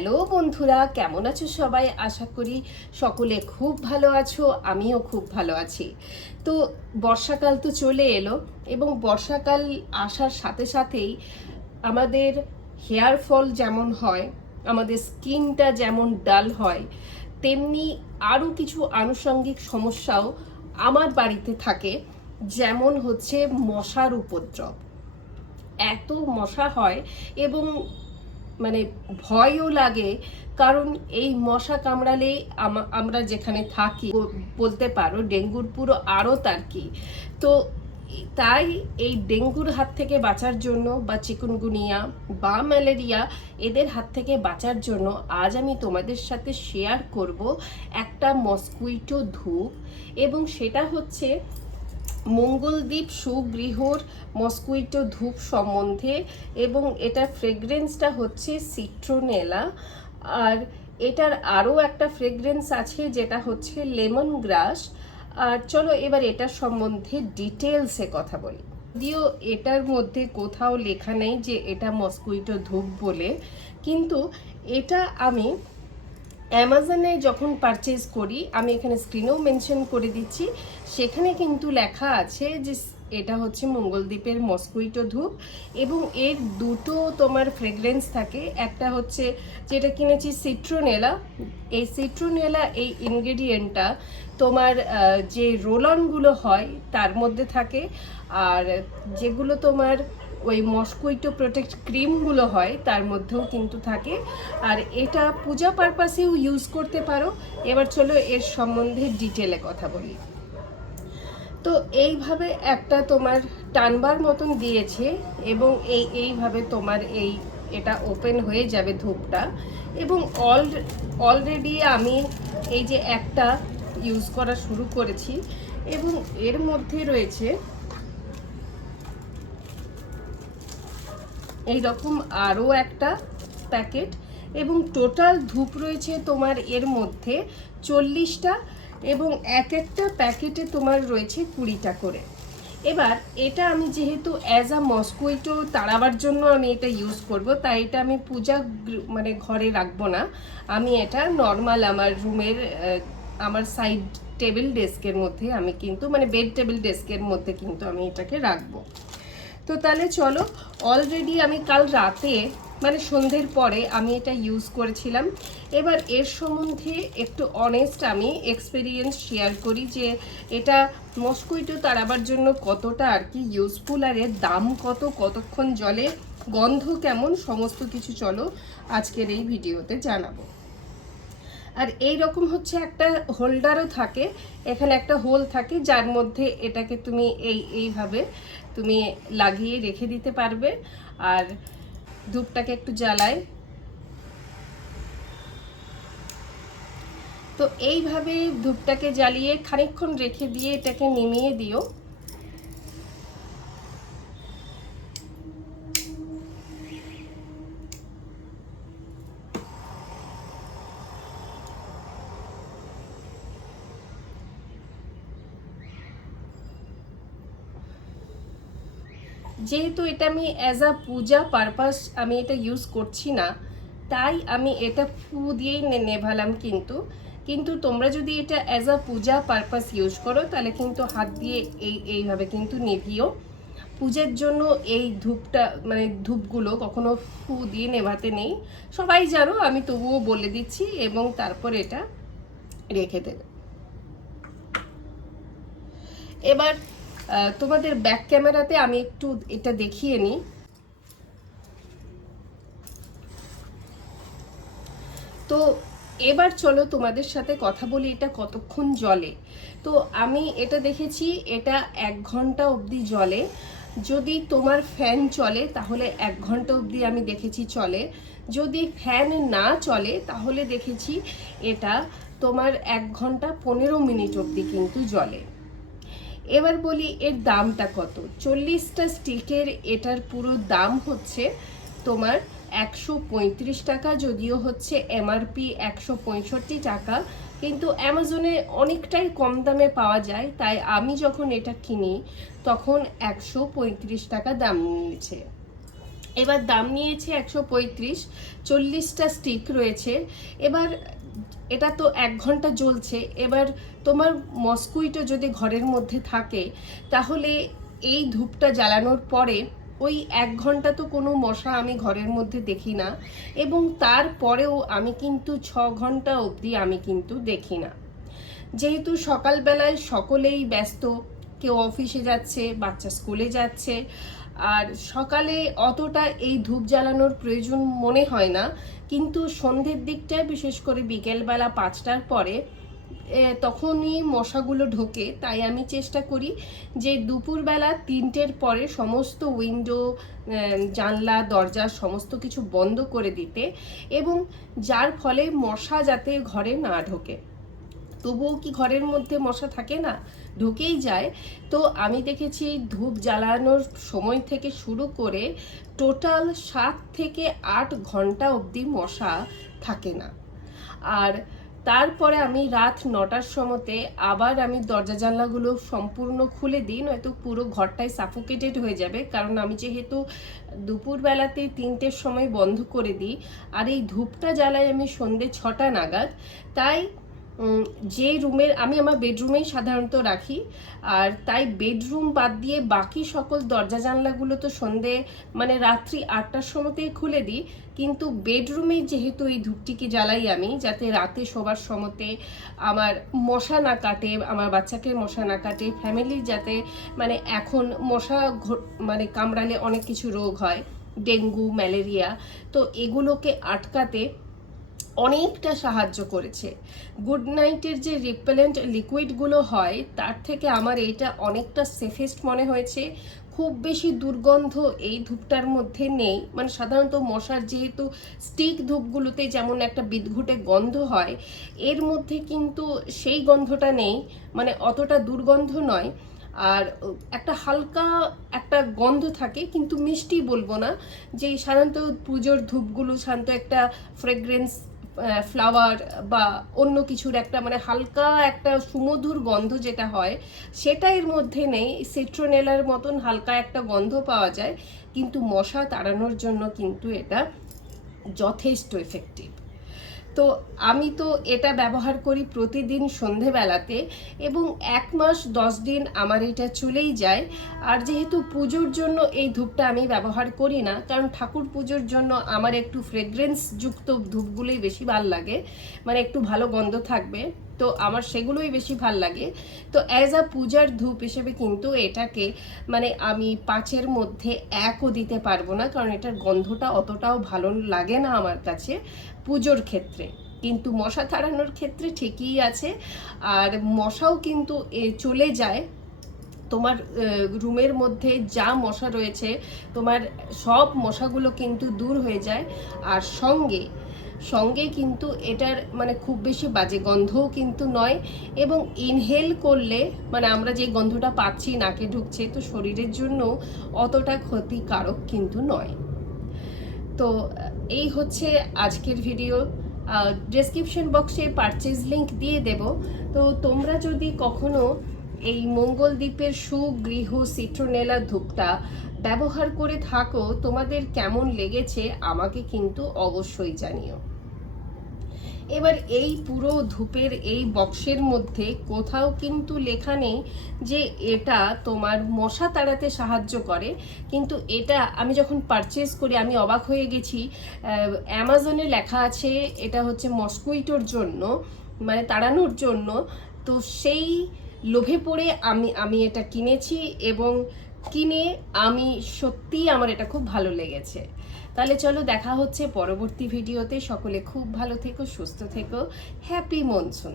Hello বন্ধুরা, কেমন আছো সবাই? আশা করি সকলে খুব ভালো আছো, আমিও খুব ভালো আছি। তো বর্ষাকাল তো চলে এলো এবং বর্ষাকাল আসার সাথে সাথেই আমাদের হেয়ার ফল যেমন হয়, আমাদের স্কিনটা যেমন ডাল হয়, তেমনি আরও কিছু আনুষঙ্গিক সমস্যাও আমার বাড়িতে থাকে। যেমন হচ্ছে মশার উপদ্রব। এত মশা হয় এবং মানে ভয়ও লাগে, কারণ এই মশা কামড়ালে আমরা যেখানে থাকি বলতে পারো ডেঙ্গুর পুরো আড়ত আর কি। তো তাই এই ডেঙ্গুর হাত থেকে বাঁচার জন্য বা চিকুনগুনিয়া বা ম্যালেরিয়া এদের হাত থেকে বাঁচার জন্য আজ আমি তোমাদের সাথে শেয়ার করব একটা মসকুইটো ধূপ, এবং সেটা হচ্ছে মঙ্গলদ্বীপ সুগৃহর মসকুইটো ধূপ সম্বন্ধে। এবং এটার ফ্রেগরেন্সটা হচ্ছে সিট্রোনেলা। আর এটার আরও একটা ফ্রেগরেন্স আছে যেটা হচ্ছে লেমন গ্রাস। আর চলো এবার এটার সম্বন্ধে ডিটেলসে কথা বলি। যদিও এটার মধ্যে কোথাও লেখা নেই যে এটা মসকুইটো ধূপ বলে, কিন্তু এটা আমি অ্যামাজনে যখন পারচেজ করি, আমি এখানে স্ক্রিনেও মেনশন করে দিচ্ছি, সেখানে কিন্তু লেখা আছে যে এটা হচ্ছে মঙ্গলদ্বীপের মসকুইটো ধূপ। এবং এর দুটো তোমার ফ্রেগরেন্স থাকে, একটা হচ্ছে যেটা কিনেছি সিট্রোনেলা। এই সিট্রোনেলা এই ইনগ্রেডিয়েন্টটা তোমার যে রোলনগুলো হয় তার মধ্যে থাকে, আর যেগুলো তোমার ওই মসকুইটো প্রোটেক্ট ক্রিমগুলো হয় তার মধ্যেও কিন্তু থাকে। আর এটা পূজা পারপাসেও ইউজ করতে পারো। এবার চলো এর সম্বন্ধে ডিটেলে কথা বলি। তো এইভাবে একটা তোমার টানবার মতন দিয়েছে, এবং এইভাবে তোমার এটা ওপেন হয়ে যাবে ধূপটা। এবং অলরেডি আমি এই যে একটা ইউজ করা শুরু করেছি, এবং এর মধ্যে রয়েছে এই রকম আরও একটা প্যাকেট, এবং টোটাল ধূপ রয়েছে তোমার এর মধ্যে 40টা, এবং এক একটা প্যাকেটে তোমার রয়েছে 20টা করে। এবার এটা আমি যেহেতু অ্যাজ আ মসকুইটো তাড়াবার জন্য আমি এটা ইউজ করব, তাই এটা আমি পূজা মানে ঘরে রাখবো না। আমি এটা নর্মাল আমার রুমের আমার সাইড টেবিল ডেস্কের মধ্যে আমি কিন্তু মানে বেড টেবিল ডেস্কের মধ্যে কিন্তু আমি এটাকে রাখবো। তো তাহলে চলো, অলরেডি আমি কাল রাতে মানে সন্ধ্যের পরে আমি এটা ইউজ করেছিলাম। এবার এর সম্বন্ধে একটু অনেস্ট আমি এক্সপেরিয়েন্স শেয়ার করি যে এটা মসকুইটো তাড়াবার জন্য কতটা আর কি ইউজফুল, আর এর দাম কত, কতক্ষণ জলে, গন্ধ কেমন, সমস্ত কিছু চলো আজকের এই ভিডিওতে জানাবো। আর এই রকম হচ্ছে একটা হোল্ডারও থাকে, এখানে একটা হোল থাকে যার মধ্যে এটাকে তুমি এইভাবে তুমি লাগিয়ে রেখে দিতে পারবে। আর ধূপটাকে একটু জ্বালায়, তো এইভাবে ধূপটাকে জ্বালিয়ে খানিকক্ষণ রেখে দিয়ে এটাকে নিমিয়ে দিও। যেহেতু এটা আমি অ্যাজ আ পূজা পারপাস আমি এটা ইউজ করছি না, তাই আমি এটা ফু দিয়েই নেভালাম। কিন্তু তোমরা যদি এটা as a Puja purpose use করো তাহলে কিন্তু হাত দিয়ে এইভাবে কিন্তু নেভিও। পূজার জন্য এই ধূপটা মানে ধূপগুলো কখনো ফু দিয়ে নেভাতে নেই, সবাই জানো, আমি তবুও বলে দিচ্ছি। এবং তারপর এটা রেখে দেবে। এবার তোমাদের ব্যাক ক্যামেরাতে আমি একটু এটা দেখিয়ে নিই। তো এবার চলো তোমাদের সাথে কথা বলি এটা কতক্ষণ জ্বলে। তো আমি এটা দেখেছি এটা 1 ঘন্টা অবধি জ্বলে। যদি তোমার ফ্যান চলে তাহলে 1 ঘন্টা অবধি আমি দেখেছি চলে। যদি ফ্যান না চলে তাহলে দেখেছি এটা তোমার 1 ঘন্টা 15 মিনিট অবধি কিন্তু জ্বলে। এবার বলি এর দামটা কত। 40টা স্টিকের এটার পুরো দাম হচ্ছে তোমার 135 টাকা, যদিও হচ্ছে এমআরপি 165 টাকা, কিন্তু অ্যামাজনে অনেকটাই কম দামে পাওয়া যায়, তাই আমি যখন এটা কিনি তখন 135 টাকা দাম নিয়েছে। এবার দাম নিয়েছে 135, 40টা স্টিক রয়েছে। এবার এটা তো 1 ঘন্টা জ্বলছে। এবার তোমার মসকুইটো যদি ঘরের মধ্যে থাকে তাহলে এই ধূপটা জ্বালানোর পরে ওই 1 ঘন্টা তো কোনো মশা আমি ঘরের মধ্যে দেখি না, এবং তারপরেও আমি কিন্তু 6 ঘন্টা অবধি আমি কিন্তু দেখি না। যেহেতু সকালবেলায় সকলেই ব্যস্ত, কেউ অফিসে যাচ্ছে, বাচ্চা স্কুলে যাচ্ছে, আর সকালে অতটা এই ধূপ জ্বালানোর প্রয়োজন মনে হয় না, কিন্তু সন্ধ্যের দিকটায় বিশেষ করে বিকেলবেলা 5টার পরে তখনই মশাগুলো ঢোকে। তাই আমি চেষ্টা করি যে দুপুরবেলা 3টের পরে সমস্ত উইন্ডো, জানলা, দরজা সমস্ত কিছু বন্ধ করে দিতে, এবং যার ফলে মশা যাতে ঘরে না ঢোকে। তবুও কি ঘরের মধ্যে মশা থাকে না? ঢুকেই যায়। তো আমি দেখেছি ধূপ জ্বালানোর সময় থেকে শুরু করে টোটাল 7 থেকে 8 ঘন্টা অবধি মশা থাকে না। আর তারপরে আমি রাত 9টার সময়তে আবার আমি দরজা জানলাগুলো সম্পূর্ণ খুলে দিই, নয়তো পুরো ঘরটাই সাফোকেটেড হয়ে যাবে। কারণ আমি যেহেতু দুপুরবেলাতে 3টের সময় বন্ধ করে দিই, আর এই ধূপটা জ্বালাই আমি সন্ধ্যে 6টা নাগাদ, তাই যে রুমের আমি আমার বেডরুমেই সাধারণত রাখি, আর তাই বেডরুম বাদ দিয়ে বাকি সকল দরজা জানলাগুলো তো সন্ধে মানে রাত্রি 8টার সময়তেই খুলে দিই। কিন্তু বেডরুমে যেহেতু এই ধূপটিকে জ্বালাই আমি, যাতে রাতে শোবার সময়তে আমার মশা না কাটে, আমার বাচ্চাকে মশা না কাটে, ফ্যামিলির যাতে মানে এখন মশা মানে কামড়ালে অনেক কিছু রোগ হয়, ডেঙ্গু, ম্যালেরিয়া, তো এগুলোকে আটকাতে অনেকটা সাহায্য করেছে। গুড নাইটের যে রিপেলেন্ট লিকুইডগুলো হয় তার থেকে আমার এইটা অনেকটা সেফেস্ট মনে হয়েছে। খুব বেশি দুর্গন্ধ এই ধূপটার মধ্যে নেই, মানে সাধারণত মশার যেহেতু স্টিক ধূপগুলোতে যেমন একটা বিদঘুটে গন্ধ হয়, এর মধ্যে কিন্তু সেই গন্ধটা নেই, মানে অতটা দুর্গন্ধ নয়। আর একটা হালকা একটা গন্ধ থাকে, কিন্তু মিষ্টি বলবো না। যে সাধারণত পুজোর ধূপগুলো সাধারণত একটা ফ্রেগ্রেন্স, ফ্লাওয়ার বা অন্য কিছুর একটা মানে হালকা একটা সুমধুর গন্ধ যেটা হয়, সেটা এর মধ্যে নেই। সিট্রোনেলার মতন হালকা একটা গন্ধ পাওয়া যায়, কিন্তু মশা তাড়ানোর জন্য কিন্তু এটা যথেষ্ট এফেক্টিভ। তো আমি তো এটা ব্যবহার করি প্রতিদিন সন্ধেবেলাতে, এবং 1 মাস 10 দিন আমার এটা চলেই যায়। আর যেহেতু পুজোর জন্য এই ধূপটা আমি ব্যবহার করি না, কারণ ঠাকুর পুজোর জন্য আমার একটু ফ্রেগ্রেন্স যুক্ত ধূপগুলোই বেশি ভাল লাগে, মানে একটু ভালো গন্ধ থাকবে, তো আমার সেগুলোই বেশি ভাল লাগে। তো অ্যাজ আ পূজার ধূপ হিসেবে কিন্তু এটাকে মানে আমি 5-এর মধ্যে 1ও দিতে পারবো না, কারণ এটার গন্ধটা অতটাও ভালো লাগে না আমার কাছে পুজোর ক্ষেত্রে। কিন্তু মশা তাড়ানোর ক্ষেত্রে ঠিকই আছে, আর মশাও কিন্তু চলে যায়। তোমার রুমের মধ্যে যা মশা রয়েছে তোমার সব মশাগুলো কিন্তু দূর হয়ে যায়। আর সঙ্গে সঙ্গে কিন্তু এটার মানে খুব বেশি বাজে গন্ধও কিন্তু নয়, এবং ইনহেল করলে মানে আমরা যে গন্ধটা পাচ্ছি নাকে ঢুকছে, তো শরীরের জন্য অতটা ক্ষতিকারক কিন্তু নয়। তো এই হচ্ছে আজকের ভিডিও। ডেসক্রিপশন বক্সে পারচেজ লিংক দিয়ে দেব। তো তোমরা যদি কখনো এই মঙ্গলদ্বীপের সুগৃহ সিট্রোনেলা ধূপটা ব্যবহার করে থাকো, তোমাদের কেমন লেগেছে আমাকে কিন্তু অবশ্যই জানিও। এবার এই পুরো ধূপের এই বক্সের মধ্যে কোথাও কিন্তু লেখা নেই যে এটা তোমার মশা তাড়াতে সাহায্য করে, কিন্তু এটা আমি যখন পারচেজ করি আমি অবাক হয়ে গেছি। অ্যামাজনে লেখা আছে এটা হচ্ছে মসকুইটোর জন্য, মানে তাড়ানোর জন্য। তো সেই লোভে পড়ে আমি এটা কিনেছি, এবং কিনে আমি সত্যিই আমার এটা খুব ভালো লেগেছে। তাহলে চলো দেখা হচ্ছে পরবর্তী ভিডিওতে। সকলে খুব ভালো থেকো, সুস্থ থেকো, হ্যাপি মনসুন।